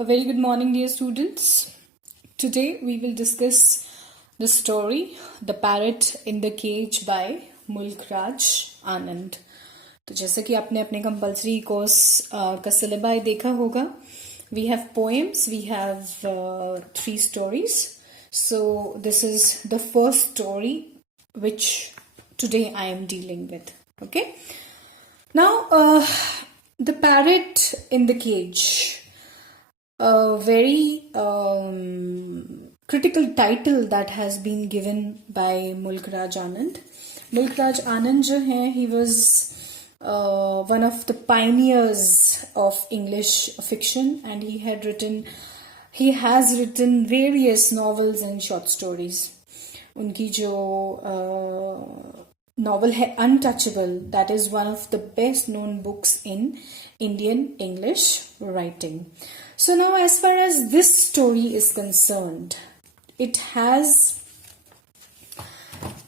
A very good morning, dear students. Today we will discuss the story The Parrot in the Cage by Mulk Raj Anand. तो जैसा कि आपने अपने compulsory course का syllabus देखा होगा, we have poems, we have 3 stories. So this is the first story which today I am dealing with. Okay. Now The Parrot in the Cage. A very critical title that has been given by Mulk Raj Anand. Mulk Raj Anand jo hai, he was one of the pioneers of English fiction, and he has written various novels and short stories. उनकी जो novel है Untouchable, that is one of the best known books in Indian English writing. So now as far as this story is concerned, it has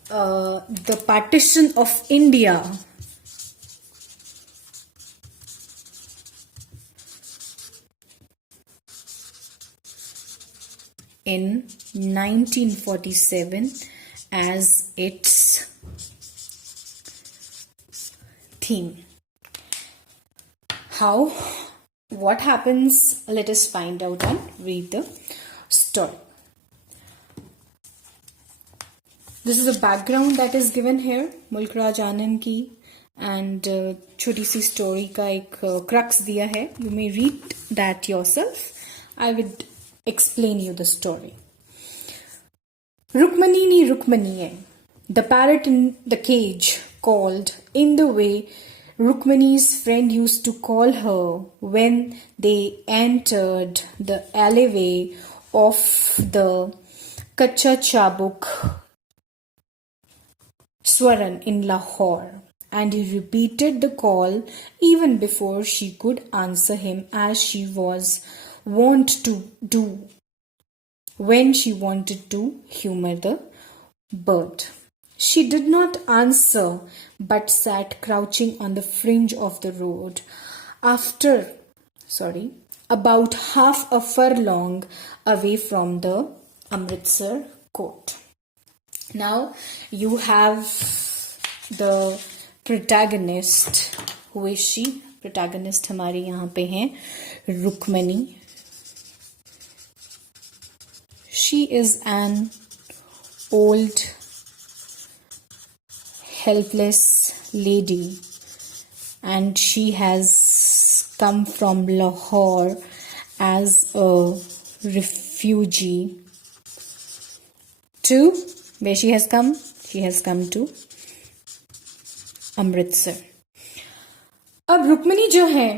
the partition of India in 1947 as its theme. How? What happens? Let us find out and read the story. This is a background that is given here. Mulk Raj Anand की and छोटी सी story का एक crux दिया है. You may read that yourself. I would explain you the story. Rukmani ni Rukmani hai. The parrot in the cage called in the way Rukmani's friend used to call her when they entered the alleyway of the Kacha Chabuk Swaran in Lahore, and he repeated the call even before she could answer him, as she was wont to do when she wanted to humor the bird. She did not answer, but sat crouching on the fringe of the road, about half a furlong away from the Amritsar court. Now you have the protagonist. Who is she? Protagonist हमारे यहाँ पे हैं Rukmini. She is an old helpless lady, and she has come from Lahore as a refugee to where she has come to Amritsar. अब रुक्मिणी जो है,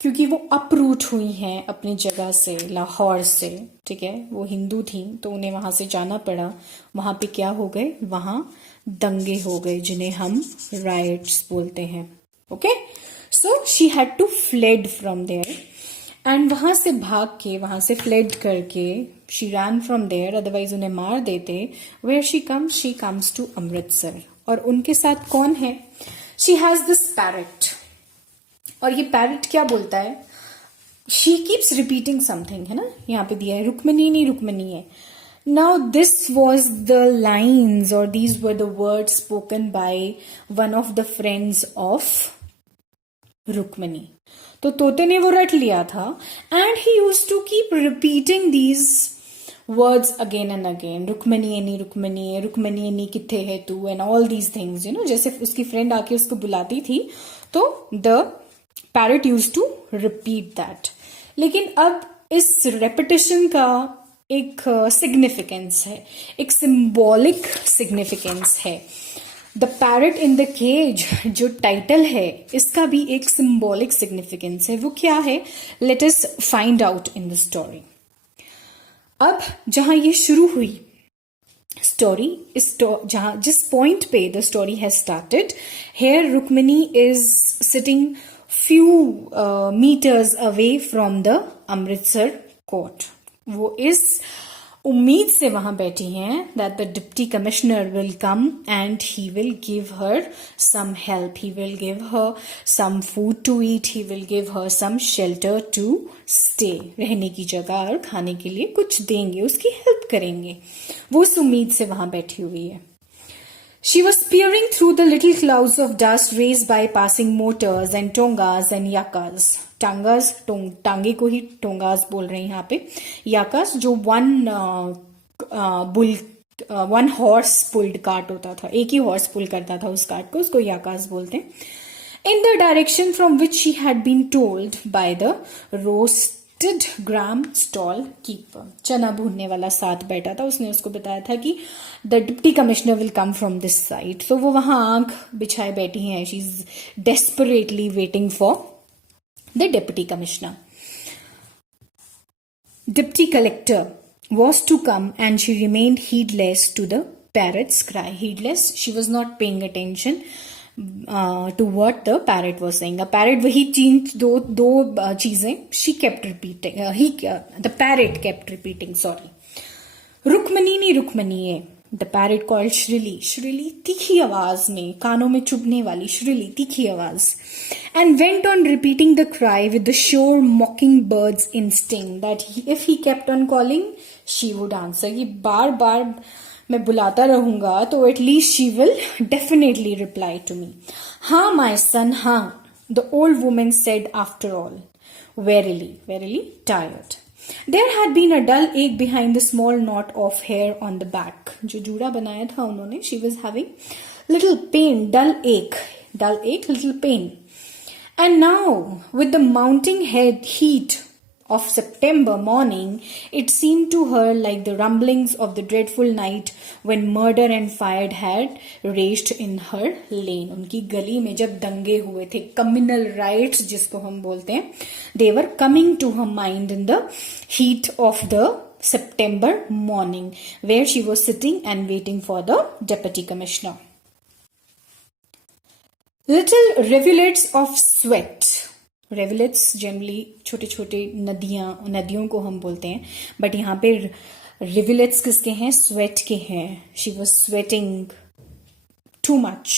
क्योंकि वो uproot हुई हैं अपनी जगह से, लाहौर से, ठीक है, वो हिंदू थी तो उन्हें वहां से जाना पड़ा. वहां पे क्या हो गए? वहां दंगे हो गए, जिन्हें हम राइट्स बोलते हैं. Okay, so she had to fled from there, and वहां से भाग के, वहां से फ्लेड करके, she ran from there, otherwise उन्हें मार देते. Where she comes to Amritsar. और उनके साथ कौन है? She has this parrot. और ये पैरट क्या बोलता है? शी कीप्स रिपीटिंग समथिंग, है ना, यहाँ पे दिया है रुक्मणी नहीं रुक्मणी है. Now this was the lines, or these were the words spoken by one of the friends of Rukmani. तो तोते ने वो रट लिया था, and he used to keep repeating these words again and again. Rukmani एनी किथे है तू, and all these things, you know, जैसे उसकी friend आके उसको बुलाती थी, तो the parrot used to repeat that. लेकिन अब इस repetition का एक सिग्निफिकेंस है, एक सिंबॉलिक सिग्निफिकेंस है. The parrot in the cage जो टाइटल है, इसका भी एक सिंबॉलिक सिग्निफिकेंस है. वो क्या है? Let us find out in the story. अब जहां ये शुरू हुई स्टोरी, जहां जिस पॉइंट पे the story has started, here Rukmini is sitting few meters away from the Amritsar court. वो इस उम्मीद से वहां बैठी हैं that the deputy commissioner will come and he will give her some help, he will give her some food to eat, he will give her some shelter to stay, रहने की जगह और खाने के लिए कुछ देंगे, उसकी हेल्प करेंगे। वो उस उम्मीद से वहां बैठी हुई है। She was peering through the little clouds of dust raised by passing motors and tongas and yakas. Tongas टांगे को ही टोंगास बोल रहे हैं यहाँ पे। याकास जो वन हॉर्स पुल्ड कार्ट होता था, एक ही हॉर्स पुल करता था उस कार्ट को, उसको याकास बोलते हैं। In the direction from which she had been told by the roasted gram stall keeper, चना भूनने वाला साथ बैठा था, उसने उसको बताया था कि the deputy commissioner will come from this side. तो वो वहां आंख बिछाए बैठी हैं, she is desperately waiting for the deputy commissioner. Deputy collector was to come and she remained heedless to the parrot's cry. Heedless, she was not paying attention to what the parrot was saying. A parrot, वही दो चीजें she kept repeating. The parrot kept repeating. Sorry. Rukmini नहीं रुक्मणी है। The parrot called shrilly, shrilly तीखी आवाज में, कानों में चुभने वाली shrilly तीखी आवाज, and went on repeating the cry with the sure mockingbird's instinct that if he kept on calling, she would answer. कि बार बार मैं बुलाता रहूंगा तो at least she will definitely reply to me. हाँ my son, हाँ, the old woman said after all, verily, verily tired. There had been a dull ache behind the small knot of hair on the back. जो जूड़ा बनाया था उन्होंने, she was having little pain, dull ache, little pain. And now, with the mounting heat of September morning, it seemed to her like the rumblings of the dreadful night when murder and fire had raged in her lane. उनकी गली में जब दंगे हुए थे, communal riots जिसको हम बोलते हैं, they were coming to her mind in the heat of the September morning, where she was sitting and waiting for the deputy commissioner. Little rivulets of sweat. Rivulets generally छोटे छोटे नदियों को हम बोलते हैं, बट यहाँ पे rivulets किसके हैं? स्वेट के हैं। She was sweating too much.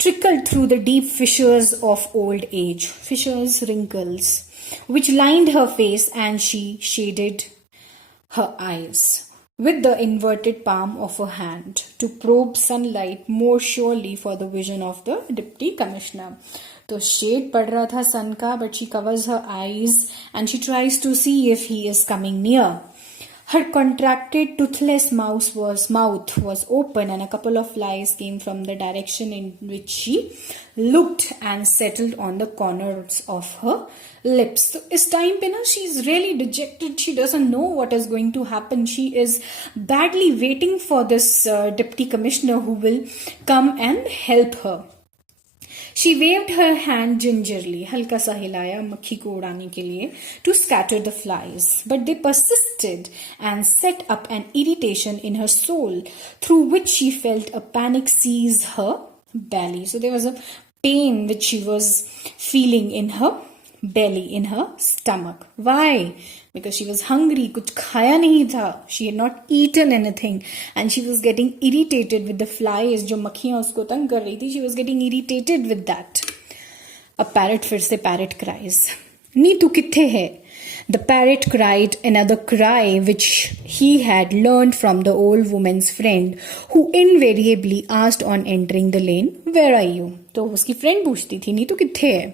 Trickled through the deep fissures of old age, fissures, wrinkles, which lined her face, and she shaded her eyes with the inverted palm of her hand to probe sunlight more surely for the vision of the deputy commissioner. तो shade पड़ रहा था सन का, but she covers her eyes and she tries to see if he is coming near. Her contracted toothless mouth was open and a couple of flies came from the direction in which she looked and settled on the corners of her lips. So इस time पे ना she is really dejected. She doesn't know what is going to happen. She is badly waiting for this deputy commissioner who will come and help her. She waved her hand gingerly, हल्का सा हिलाया मक्खी को उड़ाने के लिए, to scatter the flies, but they persisted and set up an irritation in her soul, through which she felt a panic seize her belly. So there was a pain which she was feeling in her belly, in her stomach. Why? Because she was hungry, कुछ खाया नहीं था. She had not eaten anything and she was getting irritated with the flies, जो मक्खियां उसको तंग कर रही थी. She was getting irritated with that. A parrot फिर से parrot cries. नीतू कित्थे है? The parrot cried another cry which he had learned from the old woman's friend, who invariably asked on entering the lane, "Where are you?" तो उसकी friend पूछती थी, नीतू कित्थे है?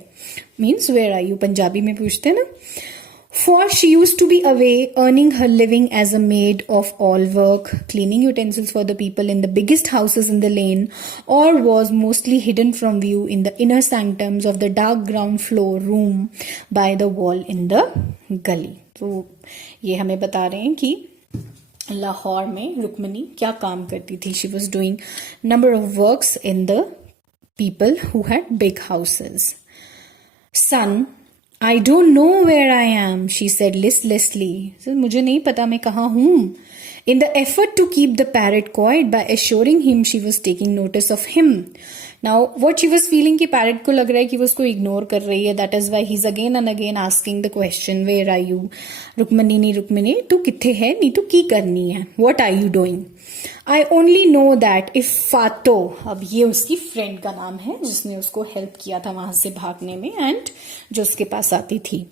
Means where are you? Punjabi में पूछते ना. For she used to be away earning her living as a maid of all work, cleaning utensils for the people in the biggest houses in the lane, or was mostly hidden from view in the inner sanctums of the dark ground floor room by the wall in the gully. तो ये हमें बता रहे हैं कि लाहौर में रुक्मणी क्या काम करती थी. She was doing number of works in the people who had big houses. Son, I don't know where I am, she said listlessly. मुझे नहीं पता मैं कहाँ हूँ. in the effort to keep the parrot quiet by assuring him she was taking notice of him. Now what she was feeling कि parrot को लग रहा है कि वो उसको ignore कर रही है. That is why he's again and again asking the question, where are you? Rukmini Rukmini तू किथे है? नी तू की करनी है? What are you doing? I only know that if फातो, अब ये उसकी फ्रेंड का नाम है जिसने उसको हेल्प किया था वहां से भागने में एंड जो उसके पास आती थी.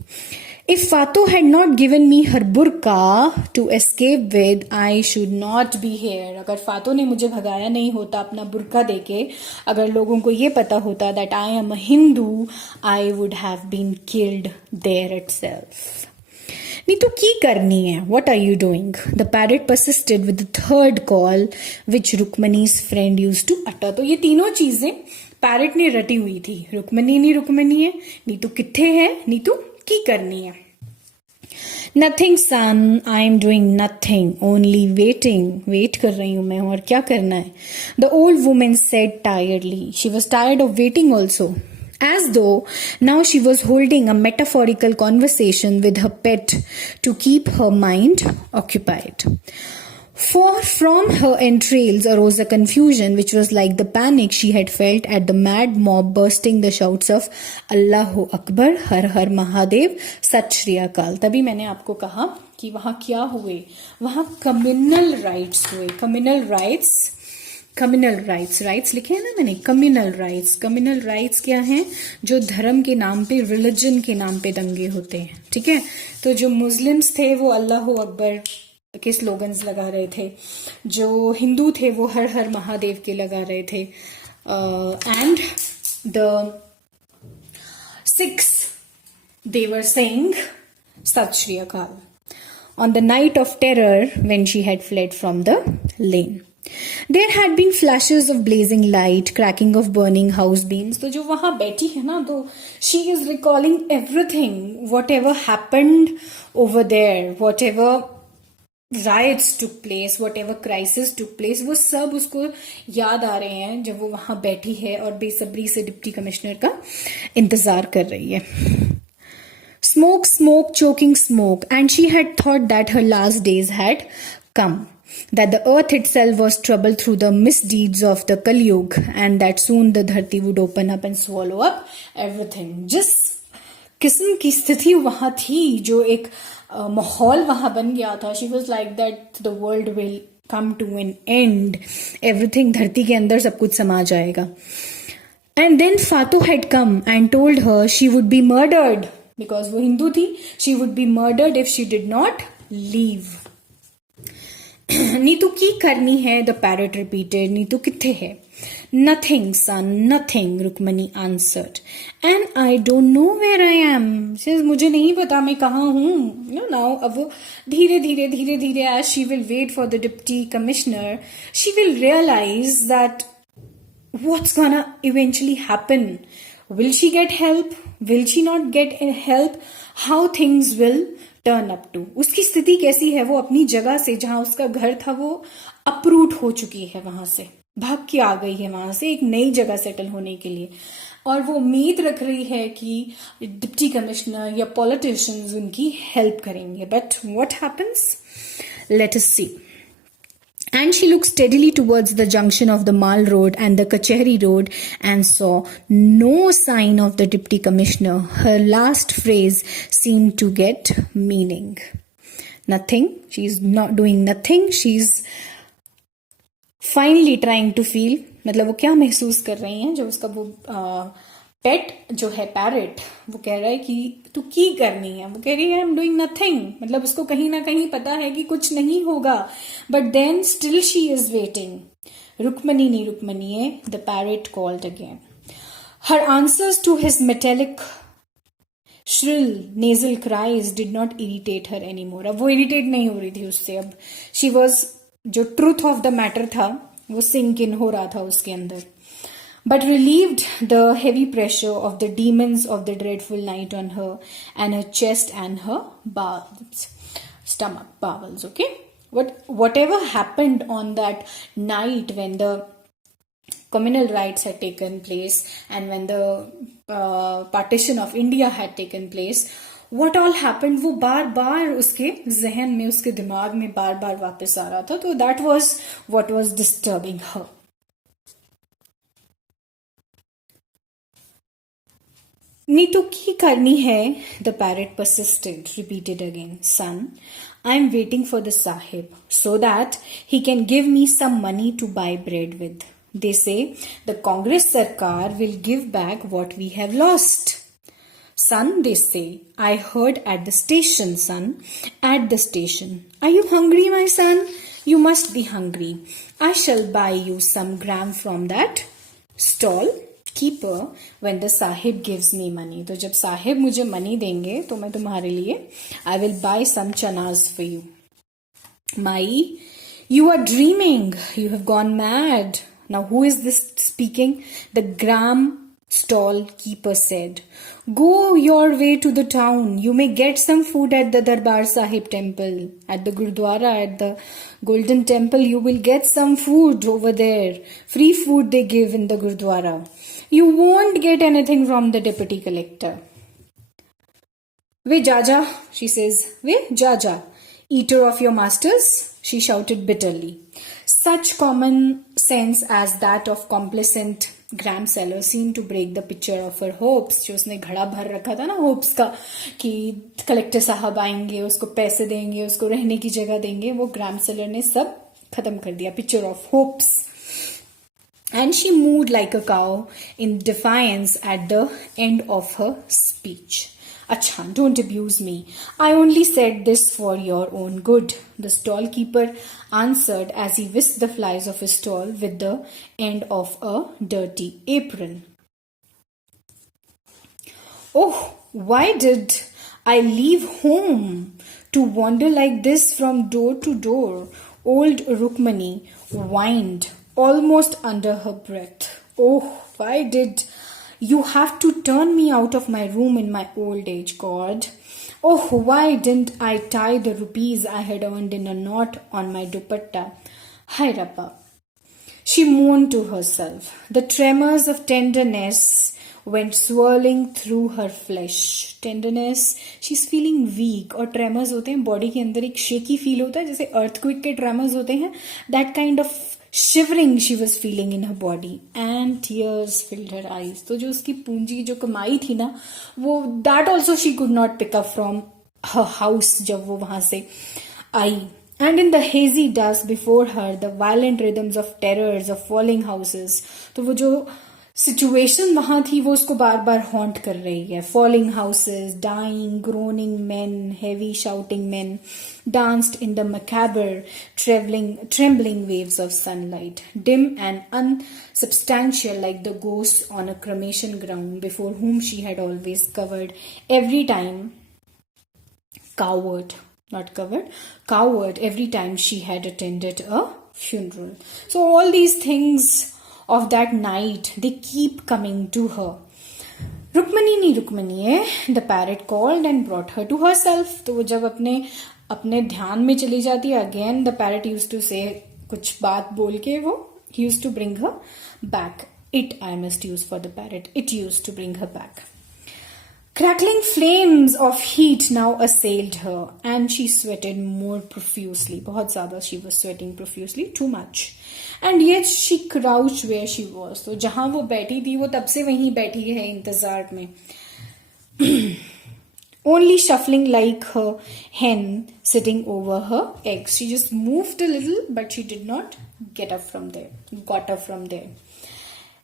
If Fato had not given me her burqa to escape with, I should not be here. अगर फातो ने मुझे भगाया नहीं होता अपना बुर्का देके, अगर लोगों को ये पता होता that I am a Hindu, I would have been killed there itself. Neetu की करनी है? What are you doing? The parrot persisted with the third call, which Rukmani's friend used to utter. तो ये तीनों चीजें पैरेट ने रटी हुई थी. रुक्मणी है, नीतू किथे है, नीतू की करनी है. Nothing son, I am doing nothing, only waiting. Wait कर रही हूं मैं, और क्या करना है? The old woman said tiredly. She was tired of waiting also. As though now she was holding a metaphorical conversation with her pet to keep her mind occupied. For from her entrails arose a confusion which was like the panic she had felt at the mad mob bursting the shouts of Allahu Akbar, Har Har Mahadev, Sat Shri Akal. तभी मैंने आपको कहा कि वहां क्या हुए, वहां communal riots हुए. कम्युनल राइट्स लिखे हैं ना मैंने. कम्युनल राइट्स क्या हैं? जो धर्म के नाम पे, रिलीजन के नाम पे दंगे होते हैं. ठीक है, तो जो मुस्लिम्स थे वो अल्लाह अकबर के स्लोगन्स लगा रहे थे, जो हिंदू थे वो हर हर महादेव के लगा रहे थे, and the six they were saying Sat Shri Akal on the night of terror when she had fled from the lane. There had been flashes of blazing light, cracking of burning house beams. तो जो वहां बैठी है ना, तो she is recalling everything, whatever happened over there, whatever riots took place, whatever crisis took place, वो सब उसको याद आ रहे हैं जब वो वहां बैठी है और बेसब्री से डिप्टी कमिश्नर का इंतजार कर रही है. Smoke, choking smoke, and she had thought that her last days had come, that the earth itself was troubled through the misdeeds of the Kali Yuga, and that soon the dharti would open up and swallow up everything. जिस किस्म की स्थिति वहां थी, जो एक माहौल वहां बन गया था, she was like that the world will come to an end, everything धरती के अंदर सब कुछ समा जाएगा. And then Fato had come and told her she would be murdered. Because वो हिंदू थी, she would be murdered if she did not leave. Neetu की करनी है? The parrot repeated. नीतू किथे है? Nothing, son, nothing, Rukmani answered. And I don't know where I am. Says मुझे नहीं पता मैं कहाँ हूँ. Now अब वो धीरे धीरे as she will wait for the deputy commissioner, she will realize that what's gonna eventually happen. Will she get help? Will she not get help? How things will turn up to. उसकी स्थिति कैसी है? वो अपनी जगह से, जहां उसका घर था, वो अपरूट हो चुकी है, वहां से भाग के आ गई है, वहां से एक नई जगह सेटल होने के लिए, और वो उम्मीद रख रही है कि डिप्टी कमिश्नर या पॉलिटिशियंस उनकी हेल्प करेंगे. But what happens? Let us see. And she looked steadily towards the junction of the Mall Road and the Kachehri Road and saw no sign of the Deputy Commissioner. Her last phrase seemed to get meaning. Nothing. She's not doing nothing. She's finally trying to feel. मतलब वो क्या महसूस कर रही हैं, जो उसका वो पेट जो है पैरेट, वो कह रहा है कि तू की करनी है. वो कह रही है आई एम डूइंग नथिंग. मतलब उसको कहीं ना कहीं पता है कि कुछ नहीं होगा, but then still she is waiting. Rukmani the parrot called again. Her answers to his metallic shrill nasal cries did not irritate her anymore. अब वो इरिटेट नहीं हो रही थी उससे. अब शी वॉज, जो ट्रूथ ऑफ द मैटर था वो सिंक इन हो रहा था उसके अंदर. But relieved the heavy pressure of the demons of the dreadful night on her and her chest and her stomach bowels. Okay, whatever happened on that night when the communal riots had taken place and when the partition of India had taken place, what all happened वो बार बार उसके जहन में, उसके दिमाग में बार बार वापस आ रहा था. तो that was what was disturbing her. नी तो की करनी है, the parrot persisted, repeated again. Son, I am waiting for the Sahib so that he can give me some money to buy bread with. They say the Congress Sarkar will give back what we have lost. Son, they say, I heard at the station, son, at the station. Are you hungry, my son? You must be hungry. I shall buy you some gram from that stall keeper when the Sahib gives me money. तो जब साहिब मुझे money देंगे तो मैं तुम्हारे लिए I will buy some chanas for you. Mai, you are dreaming. You have gone mad. Now who is this speaking? The gram stall keeper said, go your way to the town. You may get some food at the Darbar Sahib temple. At the Gurdwara, at the Golden Temple, you will get some food over there. Free food they give in the Gurdwara. You won't get anything from the deputy collector. Ve Jaja, she says. Ve Jaja, eater of your masters, she shouted bitterly. Such common sense as that of complacent gram seller seemed to break the picture of her hopes. जो उसने घड़ा भर रखा था ना hopes का कि collector साहब आएंगे, उसको पैसे देंगे, उसको रहने की जगह देंगे, वो ग्राम सेलर ने सब खत्म कर दिया. Picture of hopes. And she mooed like a cow in defiance at the end of her speech. Acha, don't abuse me. I only said this for your own good, the stall keeper answered as he whisked the flies of his stall with the end of a dirty apron. Oh, why did I leave home to wander like this from door to door? Old Rukmani whined almost under her breath. Oh, why did you have to turn me out of my room in my old age, God? Oh, why didn't I tie the rupees I had earned in a knot on my dupatta? Hai Rabba. She moaned to herself. The tremors of tenderness went swirling through her flesh. Tenderness, she's feeling weak. और tremors होते हैं body के अंदर एक shaky feel होता है जैसे earthquake के tremors होते हैं. That kind of shivering she was feeling in her body and tears filled her eyes. तो जो उसकी पूंजी जो कमाई थी ना वो that also she could not pick up from her house जब वो वहां से आई. And in the hazy dusk before her the violent rhythms of terrors of falling houses. तो वो जो सिचुएशन वहां थी वो उसको बार बार हॉन्ट कर रही है. Falling houses, dying, groaning men, heavy shouting men danced in the macabre, trembling waves of sunlight, dim and unsubstantial like the ghosts on a cremation ground before whom she had always cowered every time every time she had attended a funeral. So all these things of that night, they keep coming to her. Rukmani है, the parrot called and brought her to herself. तो वो जब अपने ध्यान में चली जाती है, again the parrot used to say कुछ बात बोल के वो he used to bring her back. I must use for the parrot. It used to bring her back. Crackling flames of heat now assailed her and she sweated more profusely. बहुत ज़्यादा she was sweating profusely, too much. And yet she crouched where she was. तो जहाँ वो बैठी थी वो तब से वहीं बैठी है इंतजार में. Only shuffling like her hen sitting over her eggs. She just moved a little but she did not got up from there.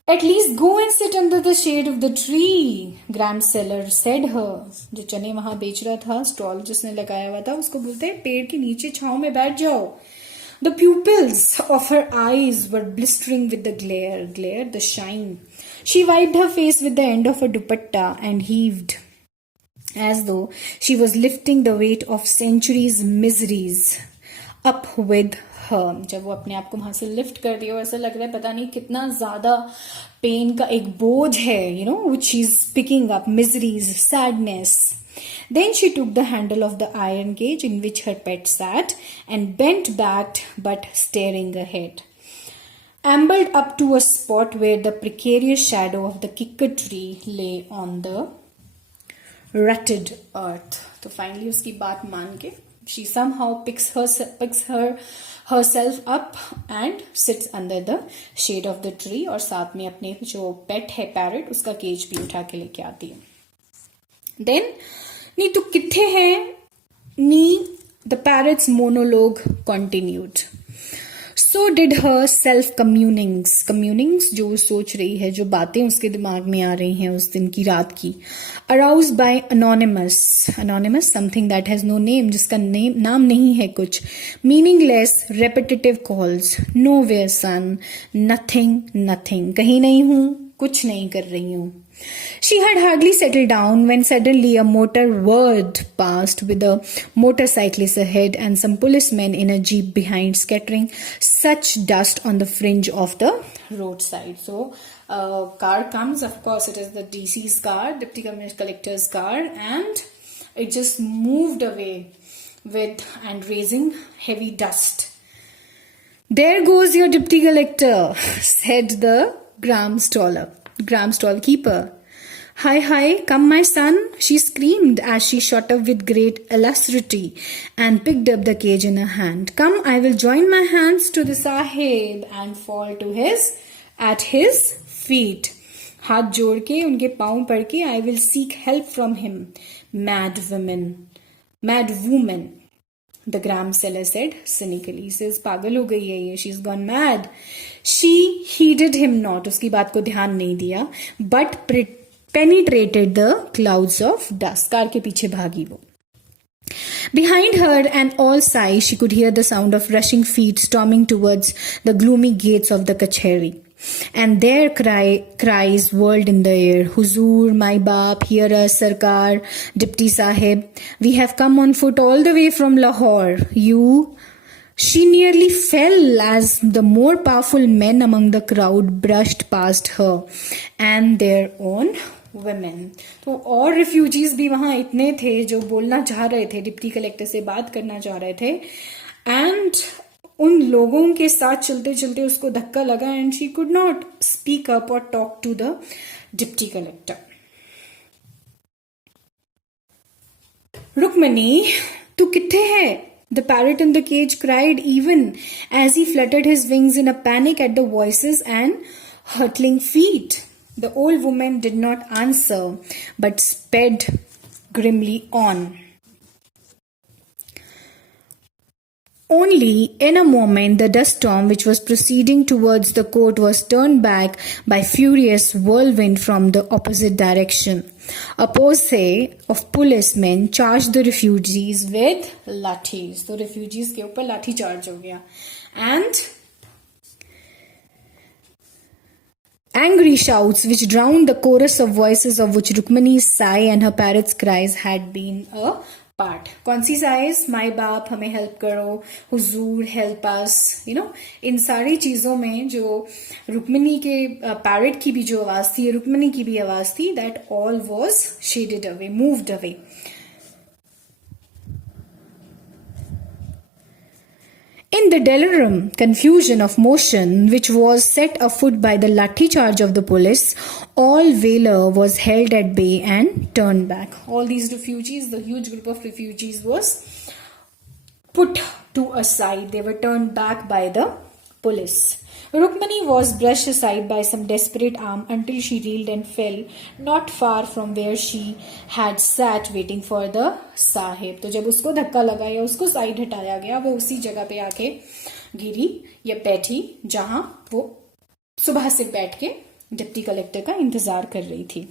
At least go and sit under the shade of the tree, gram seller said her. जो चने वहां बेच रहा था, stall जिसने लगाया हुआ था, उसको बोलते हैं पेड़ के नीचे छांव में बैठ जाओ. The pupils of her eyes were blistering with the glare, the shine. She wiped her face with the end of her dupatta and heaved as though she was lifting the weight of centuries' miseries up with her. जब वो अपने आप को वहां से lift कर दिया, ऐसा लग रहा है पता नहीं कितना ज्यादा पेन का एक बोझ है, which she's picking up, miseries, sadness. Then she took the handle of the iron cage in which her pet sat and bent back but staring ahead. Ambled up to a spot where the precarious shadow of the kikar tree lay on the rutted earth. तो finally उसकी बात मान के she somehow picks herself up and sits under the shade of the tree, और साथ में अपने जो पेट है पैरट उसका केज भी उठा के लेके आती है. Then नी तू किथे है नी, the parrot's monologue continued. So did her self communings जो वो सोच रही है, जो बातें उसके दिमाग में आ रही हैं उस दिन की रात की. Aroused by anonymous something that has no name, जिसका नाम नहीं है कुछ. Meaningless repetitive calls. Nowhere son, nothing, कहीं नहीं हूँ, कुछ नहीं कर रही हूँ. She had hardly settled down when suddenly a motor whirred past with a motorcyclist ahead and some policemen in a jeep behind, scattering such dust on the fringe of the roadside. So, car comes. Of course, it is the DC's car, Deputy Collector's car, and it just moved away with and raising heavy dust. There goes your Deputy Collector, said the gram stall keeper. Hi, come my son, she screamed as she shot up with great alacrity and picked up the cage in her hand. Come, I will join my hands to the Sahib and fall at his feet. हाथ जोड़ के उनके पांव पड़ के I will seek help from him. Mad woman, the gram seller said cynically. He says, पागल हो गई है ये, she's gone mad. She heeded him not, उसकी बात को ध्यान नहीं दिया, but penetrated the clouds of dust. Car के पीछे भागी वो. Behind her and all sides she could hear the sound of rushing feet storming towards the gloomy gates of the kacheri. And their cries whirled in the air. Huzur, my baap, hear us, Sarkar, Deputy Sahib. We have come on foot all the way from Lahore. She nearly fell as the more powerful men among the crowd brushed past her and their own women. तो और refugees भी वहां इतने थे जो बोलना चाह रहे थे, डिप्टी कलेक्टर से बात करना चाह रहे थे, एंड उन लोगों के साथ चलते चलते उसको धक्का लगा and she could not speak up और talk to the deputy collector. Rukmani, तू किथे है? The parrot in the cage cried even as he fluttered his wings in a panic at the voices and hurtling feet. The old woman did not answer but sped grimly on. Only in a moment the dust storm which was proceeding towards the court was turned back by furious whirlwind from the opposite direction. A posse of policemen charged the refugees with lathis. तो refugees के ऊपर लाठी charge हो गया. And angry shouts which drowned the chorus of voices of which Rukmani's sigh and her parrot's cries had been a part. कौन सी size? माई बाप, हमें help करो, हुजूर हेल्प अस, इन सारी चीजों में जो रुक्मिणी के पैरट की भी जो आवाज थी, रुक्मिणी की भी आवाज थी, that all was shaded away, moved away. In the delirium, confusion of motion, which was set afoot by the lathi charge of the police, all valor was held at bay and turned back. All these refugees, the huge group of refugees, was put to a side. They were turned back by the police. Rukmani was brushed aside by some desperate arm until she reeled and fell not far from where she had sat waiting for the Sahib. तो जब उसको धक्का लगा या उसको side हटाया गया, वो उसी जगह पे आके गिरी या बैठी जहां वो सुबह से बैठ के डिप्टी कलेक्टर का इंतजार कर रही थी.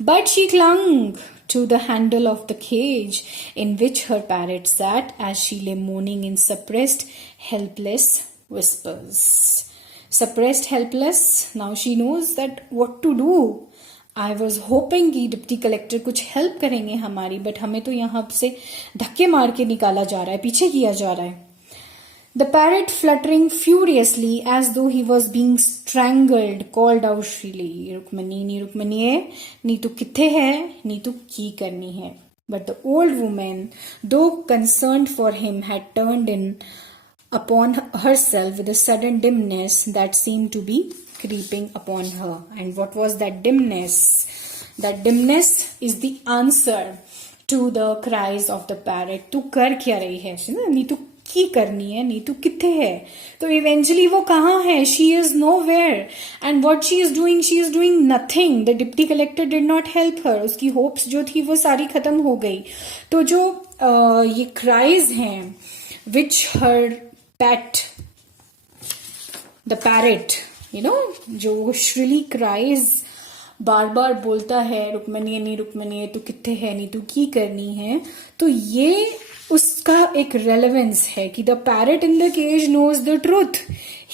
But she clung to the handle of the cage in which her parrot sat as she lay moaning in suppressed, helpless whispers. Suppressed, helpless. Now she knows that what to do. I was hoping कि deputy collector कुछ help करेंगे हमारी, but हमें तो यहाँ से धक्के मार के निकाला जा रहा है, पीछे किया जा रहा है. The parrot, fluttering furiously as though he was being strangled, called out shrilly, Rukmini, नी तू किथे है, नी तू की करनी है. But the old woman, though concerned for him, had turned in upon herself with a sudden dimness that seemed to be creeping upon her. And what was that dimness? That dimness is the answer to the cries of the parrot. तू कर क्या रही है नीतू, की करनी है नीतू, किथे है? तो इवेंचुअली वो कहाँ है? She is nowhere and what she is doing nothing. The deputy collector did not help her. उसकी होप्स जो थी वो सारी खत्म हो गई. तो जो ये क्राइज हैं विच हर पेट द पैरेट, यू नो, जो श्रिली क्राइज बार बार बोलता है, रुक्मणी तू किथे है नी, तू की करनी है. तो ये उसका एक रेलेवेंस है कि the parrot in the cage knows the truth.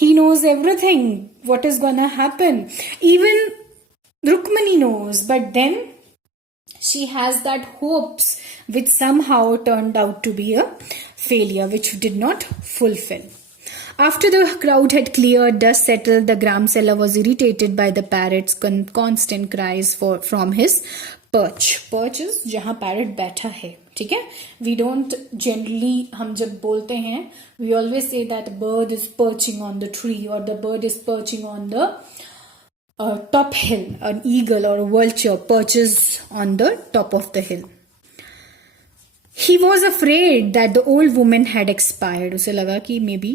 He knows everything what is gonna happen. Even Rukmani knows, but then she has that hopes which somehow turned out to be a failure, which did not fulfill. After the crowd had cleared, dust settled, the gram seller was irritated by the parrot's constant cries from his perch. Perch is जहाँ parrot बैठा है, ठीक है. We don't generally, हम जब बोलते हैं, we always say that bird is perching on the tree or the bird is perching on the top hill. An eagle or a vulture perches on the top of the hill. He was afraid that the old woman had expired. उसे लगा कि maybe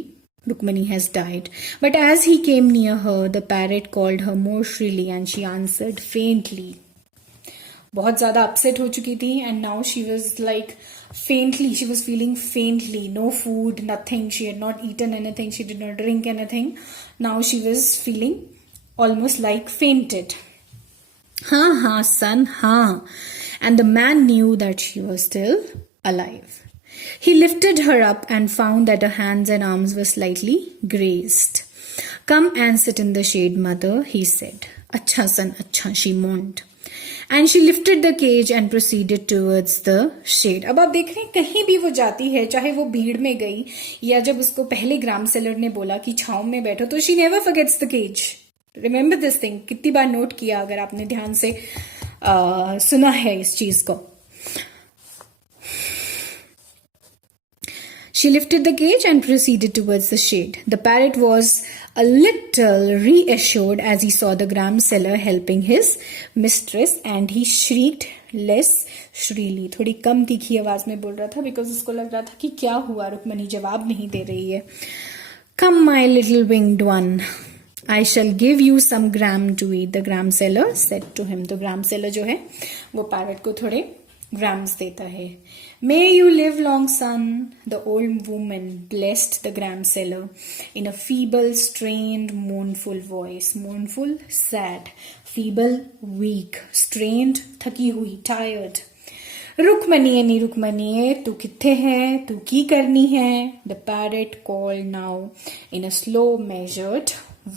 Rukmani has died. But as he came near her, the parrot called her more shrilly and she answered faintly. बहुत ज़्यादा upset हो चुकी थी and now she was like faintly, she was feeling faintly. No food, nothing. She had not eaten anything. She did not drink anything. Now she was feeling almost like fainted. हाँ son, हाँ. And the man knew that she was still alive. He lifted her up and found that her hands and arms were slightly grazed. Come and sit in the shade, mother, he said. Acha son, acha, she moaned. And she lifted the cage and proceeded towards the shade. अब आप देख रहे हैं, कहीं भी वो जाती है, चाहे वो भीड़ में गई या जब उसको पहले ग्राम सेलर ने बोला कि छांव में बैठो, तो she never forgets the cage. Remember this thing. कितनी बार नोट किया अगर आपने ध्यान से सुना है इस चीज को. She lifted the cage and proceeded towards the shade. The parrot was a little reassured as he saw the gram seller helping his mistress and he shrieked less shrilly. थोड़ी कम तीखी आवाज में बोल रहा था because उसको लग रहा था कि क्या हुआ, रुक्मणी जवाब नहीं दे रही है. Come my little winged one, I shall give you some gram to eat, the gram seller said to him. तो gram seller जो है वो पैरट को थोड़े grams देता है. May you live long, son. The old woman blessed the gram seller in a feeble, strained, mournful voice. Mournful, sad, feeble, weak, strained, थकी हुई, tired. रुक्मणी तू किथे है, तू की करनी है. The parrot called now in a slow, measured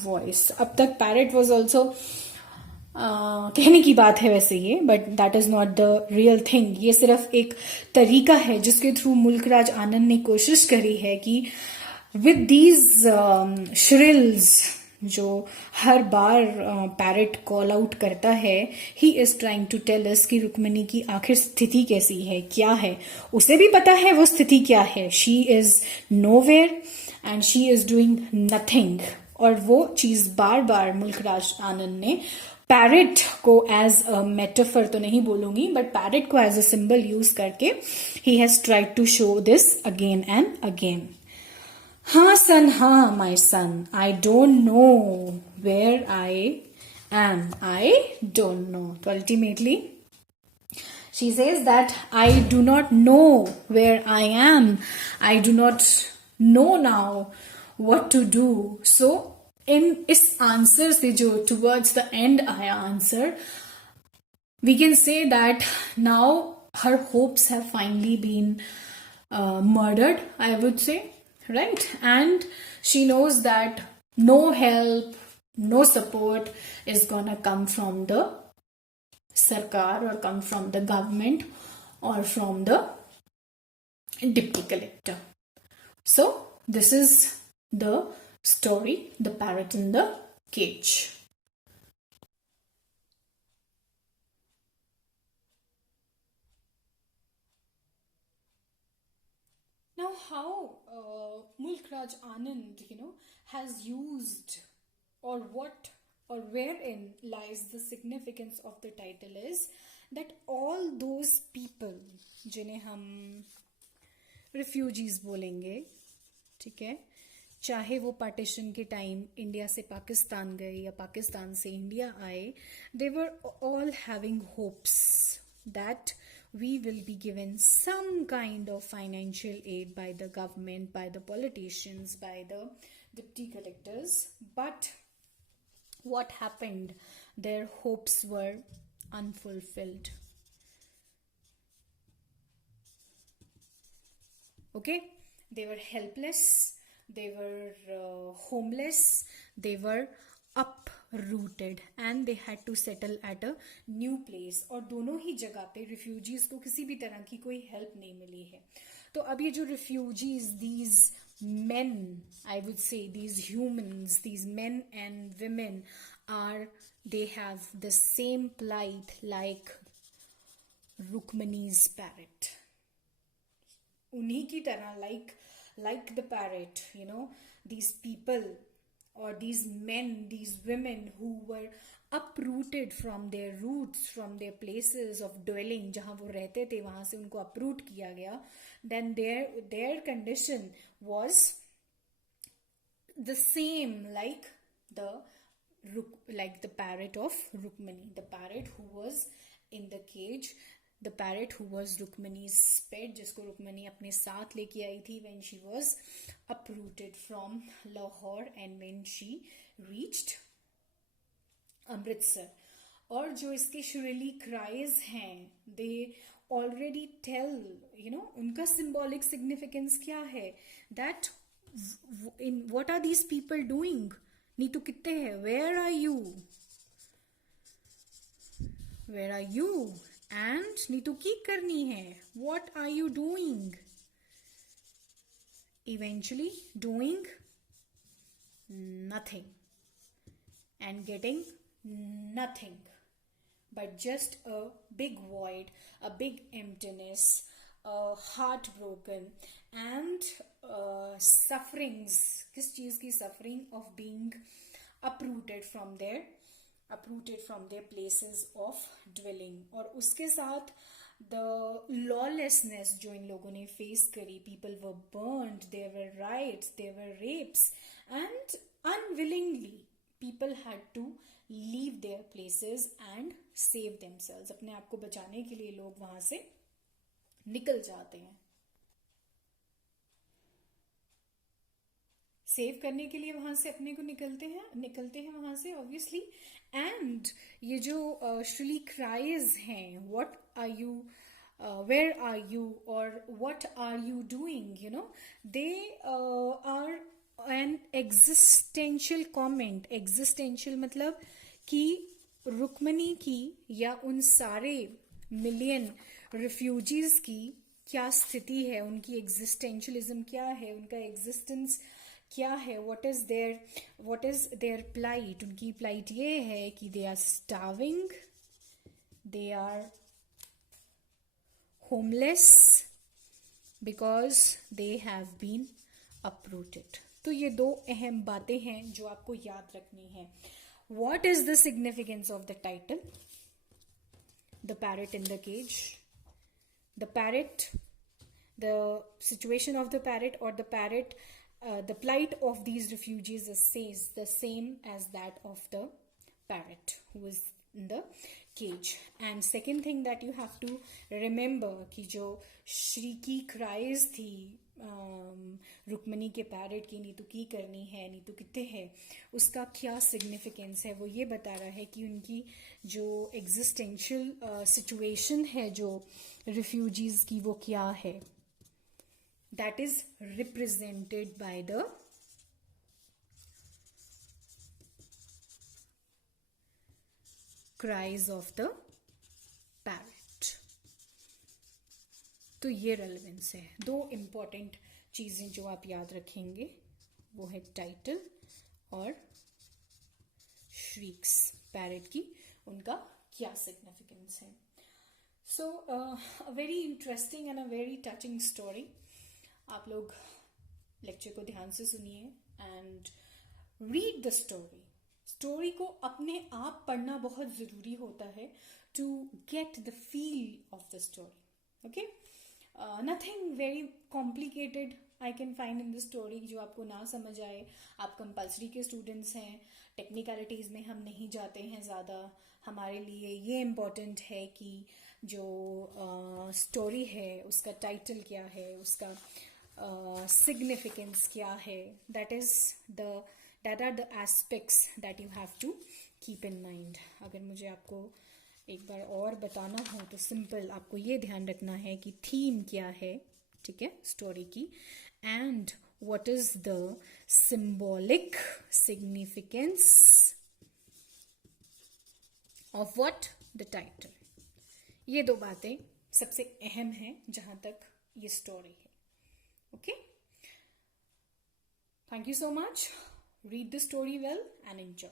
voice. अब तक पैरेट वॉज ऑल्सो कहने की बात है वैसे ये, but that is not the real thing. ये सिर्फ एक तरीका है जिसके थ्रू मुल्कराज आनंद ने कोशिश करी है कि विद दीज श्रिल्स जो हर बार पैरेट कॉल आउट करता है, he is trying to tell us कि रुक्मणी की आखिर स्थिति कैसी है, क्या है. उसे भी पता है वो स्थिति क्या है. She is nowhere and she is doing nothing. और वो चीज बार बार मुल्कराज आनंद ने पैरेट को एज अ मेटाफर तो नहीं बोलूंगी, बट पैरेट को एज अ सिंबल यूज करके ही has tried to show this again and again. हाँ सन, हाँ my son, I don't know where I am, I don't know. तो ultimately she says that I do not know where I am, I do not know now what to do. So in इस answer से जो towards the end आया answer, we can say that now her hopes have finally been murdered, I would say, right? And she knows that no help, no support is gonna come from the sarkar or come from the government or from the deputy collector. So this is the story, The Parrot in the Cage. Now how Mulk Raj Anand, has used, or what or wherein lies the significance of the title is that all those people जिन्हें हम refugees बोलेंगे, ठीक है, चाहे वो partition के time India से पाकिस्तान गए या पाकिस्तान से इंडिया आए, they were all having hopes that we will be given some kind of financial aid by the government, by the politicians, by the deputy collectors. But what happened? Their hopes were unfulfilled. Okay? They were helpless, they were homeless, they were uprooted and they had to settle at a new place. और दोनों ही जगह पे refugees को किसी भी तरह की कोई help नहीं मिली है. तो अब ये जो refugees, these men, I would say these humans, these men and women are, they have the same plight like Rukmani's parrot. उन्हीं की तरह like the parrot, you know, these people or these men, these women who were uprooted from their roots, from their places of dwelling, जहाँ वो रहते थे वहाँ से उनको uproot किया गया, then their condition was the same like the parrot of Rukmani, the parrot who was in the cage, the parrot who was Rukmani's pet, जिसको रुक्मणी अपने साथ लेके आई थी when she was uprooted from Lahore and when she reached Amritsar. और जो इसके shrilly cries हैं, they already tell, you know, उनका symbolic significance क्या है, that in what are these people doing? Neetu कितने हैं? Where are you? Where are you? And Neetu की करनी है? What are you doing? Eventually doing nothing and getting nothing but just a big void, a big emptiness, heartbroken and sufferings. किस चीज की suffering? Of being uprooted from their places of dwelling. और उसके साथ the lawlessness जो इन लोगों ने face करी, people were burned, there were riots, there were rapes, and unwillingly people had to leave their places and save themselves. अपने आप को बचाने के लिए लोग वहां से निकल जाते हैं, सेव करने के लिए वहां से अपने को निकलते हैं वहां से ऑब्वियसली. एंड ये जो श्रीली क्राइज हैं, what are you, where are you, और what are you doing, you know, they are an existential comment. Existential मतलब कि रुक्मणी की या उन सारे मिलियन रिफ्यूजीज की क्या स्थिति है, उनकी एग्जिस्टेंशियलिज्म क्या है, उनका एग्जिस्टेंस क्या है, what is their plight. उनकी plight ये है कि they are starving, they are homeless because they have been uprooted. तो ये दो अहम बातें हैं जो आपको याद रखनी है. What is the significance of the title? The parrot in the cage. The parrot, the situation of the parrot, or the parrot, the plight of these refugees is the same as that of the parrot who is in the cage. And second thing that you have to remember कि जो श्री की cries थी रुक्मणी के parrot की, नीतू की करनी है, नीतू कितने है, उसका क्या सिग्निफिकेंस है, वो ये बता रहा है कि उनकी जो एग्जिस्टेंशियल सिचुएशन है जो रिफ्यूजीज की, वो क्या है. That is represented by the cries of the parrot. तो ये रेलेवेंस है. दो इंपॉर्टेंट चीजें जो आप याद रखेंगे वो है टाइटल और श्रीक्स, पैरेट की, उनका क्या सिग्निफिकेंस है. So a very interesting and a very touching story. आप लोग लेक्चर को ध्यान से सुनिए and read the story story को अपने आप पढ़ना बहुत ज़रूरी होता है to get the feel of the story. Okay, nothing very complicated I can find in the story जो आपको ना समझ आए. आप कंपल्सरी के स्टूडेंट्स हैं, टेक्निकलिटीज़ में हम नहीं जाते हैं ज़्यादा. हमारे लिए ये इम्पॉर्टेंट है कि जो स्टोरी है उसका टाइटल क्या है, उसका सिग्निफिकेंस क्या है. that are the aspects that you have to keep in mind. अगर मुझे आपको एक बार और बताना हो तो सिंपल आपको ये ध्यान रखना है कि थीम क्या है, ठीक है, स्टोरी की, and what is the symbolic significance of what the title. ये दो बातें सबसे अहम है जहां तक ये स्टोरी है. Okay, thank you so much. Read the story well and enjoy.